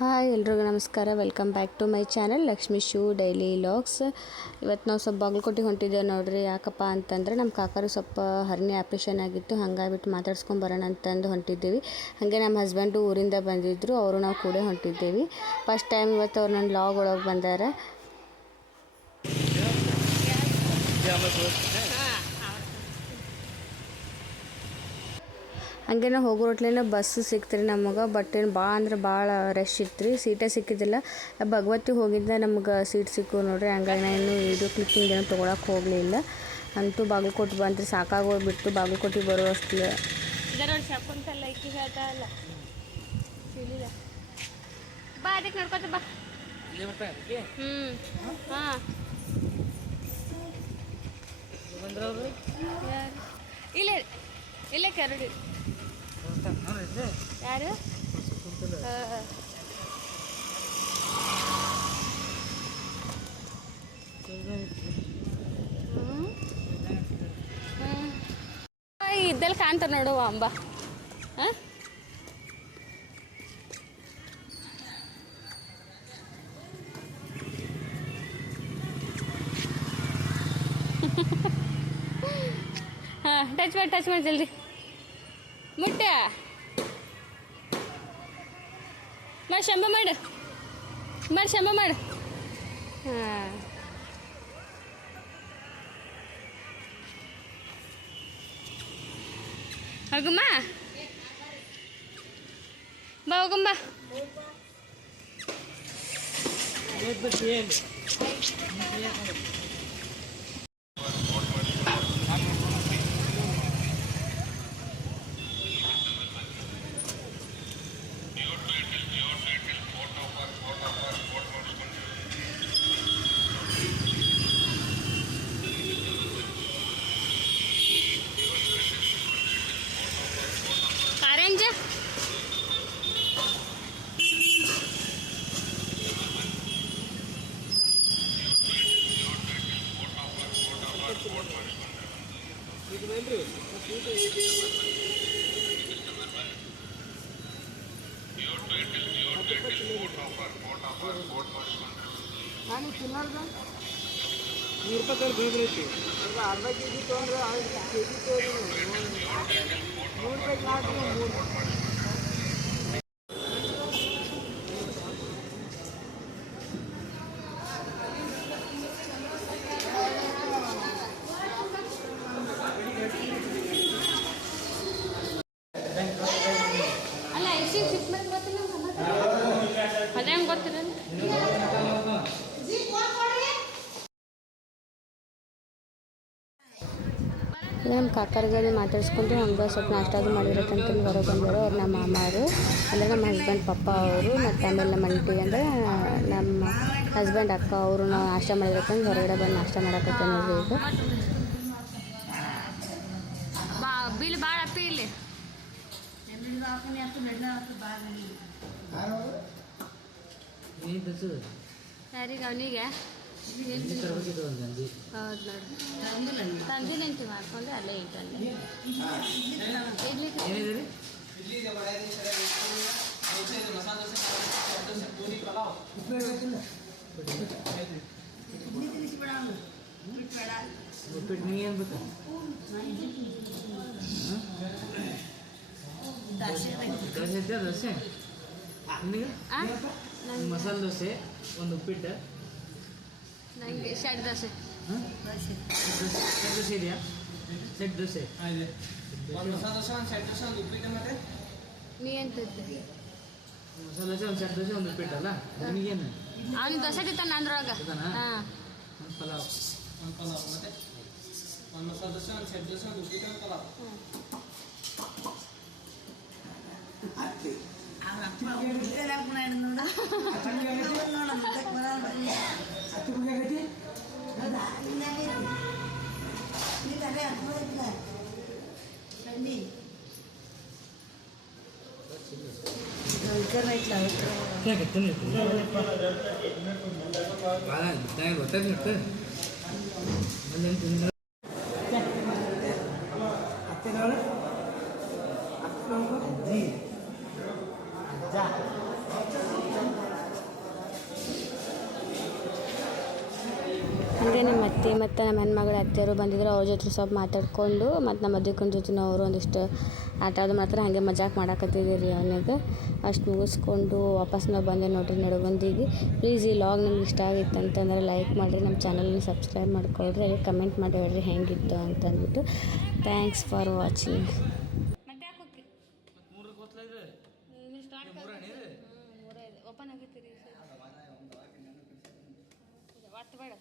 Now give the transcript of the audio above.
Hi ಎಲ್ರಿಗೂ ನಮಸ್ಕಾರ. Welcome back to my channel Lakshmi ಶೂ ಡೈಲಿ ವ್ಲಾಗ್ಸ್. ಇವತ್ತು ನಾವು ಸ್ವಲ್ಪ ಬಾಗಲಕೋಟೆಗೆ ಹೊಂಟಿದ್ದೇವೆ ನೋಡ್ರಿ. ಯಾಕಪ್ಪ ಅಂತಂದರೆ ನಮ್ಮ ಕಾಕರು ಸ್ವಲ್ಪ ಹರ್ನಿ ಆಪ್ರೇಷನ್ ಆಗಿತ್ತು, ಹಾಗಾಗಿಬಿಟ್ಟು ಮಾತಾಡ್ಸ್ಕೊಂಡು ಬರೋಣ ಅಂತಂದು ಹೊಂಟಿದ್ದೀವಿ. ಹಾಗೆ ನಮ್ಮ ಹಸ್ಬೆಂಡು ಊರಿಂದ ಬಂದಿದ್ದರು, ಅವರು ನಾವು ಕೂಡ ಹೊಂಟಿದ್ದೀವಿ. ಫಸ್ಟ್ ಟೈಮ್ ಇವತ್ತು ಅವ್ರು ನನ್ನ ವ್ಲಾಗ್ ಒಳಗೆ ಬಂದಾರ. ಹಂಗೆ ನಾವು ಹೋಗೋ ರೋಟ್ಲೇನ ಬಸ್ಸು ಸಿಕ್ತ್ರಿ ನಮಗೆ. ಬಟ್ ಏನು ಭಾಳ ಅಂದ್ರೆ ಭಾಳ ರಶ್ ಇತ್ತು ರೀ, ಸೀಟೇ ಸಿಕ್ಕಿದ್ದಿಲ್ಲ. ಭಗವತಿ ಹೋಗಿದ್ದ ನಮ್ಗೆ ಸೀಟ್ ಸಿಕ್ಕು ನೋಡ್ರಿ. ಹಂಗಾಗಿ ನಾನು ವೀಡಿಯೋ ಕ್ಲಿಪ್ಪಿಂಗ್ ಏನೋ ತೊಗೊಳಕ್ಕೆ ಹೋಗಲಿಲ್ಲ. ಅಂತೂ ಬಾಗಲಕೋಟೆ ಬಂತು, ಸಾಕಾಗೋಗ್ಬಿಟ್ಟು ಬಾಗಲಕೋಟೆಗೆ ಬರುವಷ್ಟು. ಬಾ ಅದಕ್ಕೆ ನೋಡ್ಕೊತ ಬಾ. ಹಾಂ ಇಲ್ಲೇ ಇಲ್ಲೇ ಕರಡಿ ಯಾರು ಇದ್ದಲ್ಲಿ ಕಾಣ್ತಾರೆ ನೋಡುವ ಅಂಬ. ಹಾಂ ಹಾಂ ಟಚ್ ಮಾಡಿ ಜಲ್ದಿ ಮುಟ್ಟ ಮಾಡಿ ಶಂಭ ಮಾಡು ಹಾಂ ಹೋಗಮ್ಮ ಬಾ ಹೋಗಮ್ಮ. ನಾನು ತಿನ್ನೋರ್ಗ 100 ರೂಪಾಯಿ ಬೇಗ್ರೈತಿ. ಈಗ ಅರ್ಧ ಕೆ ಜಿ ತೊಗೊಂಡ್ರೆ ಕೆ ಜಿ ತೊಗೊಂಡ್ರೆ 3 ರೂಪಾಯಿ ನಾಲ್ಕು 3 ಅಲ್ಲ ಎಷ್ಟು ಸಿಕ್ಸ್ ಗೊತ್ತಿಲ್ಲ ಅದೇ ಹೆಂಗೆ ಗೊತ್ತಿಲ್ಲ. ನಮ್ಮ ಕಾಕರಿಗೆ ಮಾತಾಡಿಸ್ಕೊಂಡು ಹಂಗೆ ಸ್ವಲ್ಪ ನಾಷ್ಟ ಅದು ಮಾಡಿರತ್ತಂತಂದು ಹೊರಗೆ ಬಂದರು. ಅವ್ರು ನಮ್ಮ ಮಾಮಾರು, ಅಂದರೆ ನಮ್ಮ ಹಸ್ಬೆಂಡ್ ಪಪ್ಪ ಅವರು, ಮತ್ತು ಆಮೇಲೆ ನಮ್ಮ ಅಂಟಿ ಅಂದರೆ ನಮ್ಮ ಹಸ್ಬೆಂಡ್ ಅಕ್ಕ ಅವರು ನಾವು ನಾಷ್ಟ ಮಾಡಿರತ್ತಂದು ಹೊರಗಡೆ ಬಂದು ನಾಷ್ಟ ಮಾಡಕತ್ತೆ ನೋಡ್ರಿ. ಈಗ ಬಿಲ್ ಭಾಳ ಅಪ್ಪಿ ಇಲ್ಲಿ ಯಾರಿಗೆ ಅವನಿಗೆ ಹೌದು ನೋಡಿ ತಂದಿನಂತಿ ಮಾಡ್ಕೊಂಡು ಅಲ್ಲೇ ಇಟ್ಟಲ್ಲಿ ದೋಸೆ ಮಸಾಲೆ ದೋಸೆ ಒಂದು ಉಪ್ಪಿಟ್ಟು ನನಗೆ ಸೆಟ್ ದೋಸೆ ಇದೆಯಾ? ಸೆಟ್ ದೋಸೆ ನೀ ಎಂತಿದ್ದೆ? ಮಸಾಲೆ ದೋಸೆ ಒಂದು ಸೆಟ್ ದೋಸೆ ಒಂದು ಉಪ್ಪಿಟ್ಟು ಅಲ್ಲ ನಿಮಗೇನು? ಅವ್ನು ದೋಸೆ ತಿಂತಾನೆ ಅಂದ್ರೊಳಗೆ. ಹಾಂ ಒಂದು ಪಲಾವ್ ಮತ್ತೆ ಒಂದು ಮಸಾಲೆ ದೋಸೆ ಒಂದು ಸೆಟ್ ದೋಸೆ ಒಂದು ಉಪ್ಪಿಟ್ಟು ಒಂದು ಪಲಾವ್. ಗೊತ್ತಾಗ್ಬಿಟ್ಟು जी जा ಮತ್ತು ನಮ್ಮ ಹೆಣ್ಮಗಳ ಅತ್ತೆಯವರು ಬಂದಿದ್ರು. ಅವ್ರ ಜೊತೆ ಸ್ವಲ್ಪ ಮಾತಾಡ್ಕೊಂಡು ಮತ್ತು ನಮ್ಮ ಮದ್ವಿಕನ ಜೊತೆ ಅವರು ಒಂದಿಷ್ಟು ಆಟ ಆಡೋದು ಮಾತ್ರ ಹಾಗೆ ಮಜಾಕ್ ಮಾಡಾಕತ್ತಿದ್ದೀರಿ ಅವನಿಗೆ. ಅಷ್ಟು ಮುಗಿಸ್ಕೊಂಡು ವಾಪಸ್ ನಾವು ಬಂದೆ ನೋಡ್ರಿ ನಡುಬಂದಿಗೆ. ಪ್ಲೀಸ್ ಈ ಲಾಗ್ ನಿಮ್ಗೆ ಇಷ್ಟ ಆಗಿತ್ತು ಅಂತಂದ್ರೆ ಲೈಕ್ ಮಾಡಿರಿ, ನಮ್ಮ ಚಾನಲ್ನ ಸಬ್ಸ್ಕ್ರೈಬ್ ಮಾಡ್ಕೊಳ್ರಿ, ಅಲ್ಲಿ ಕಮೆಂಟ್ ಮಾಡಿ ಹೇಳ್ರಿ ಹೆಂಗಿತ್ತು ಅಂತಂದ್ಬಿಟ್ಟು. Thanks for watching. ಓಪನ್ ಆಗಿರ್ತೀರಿ ಒತ್ತು ಬೇಡ.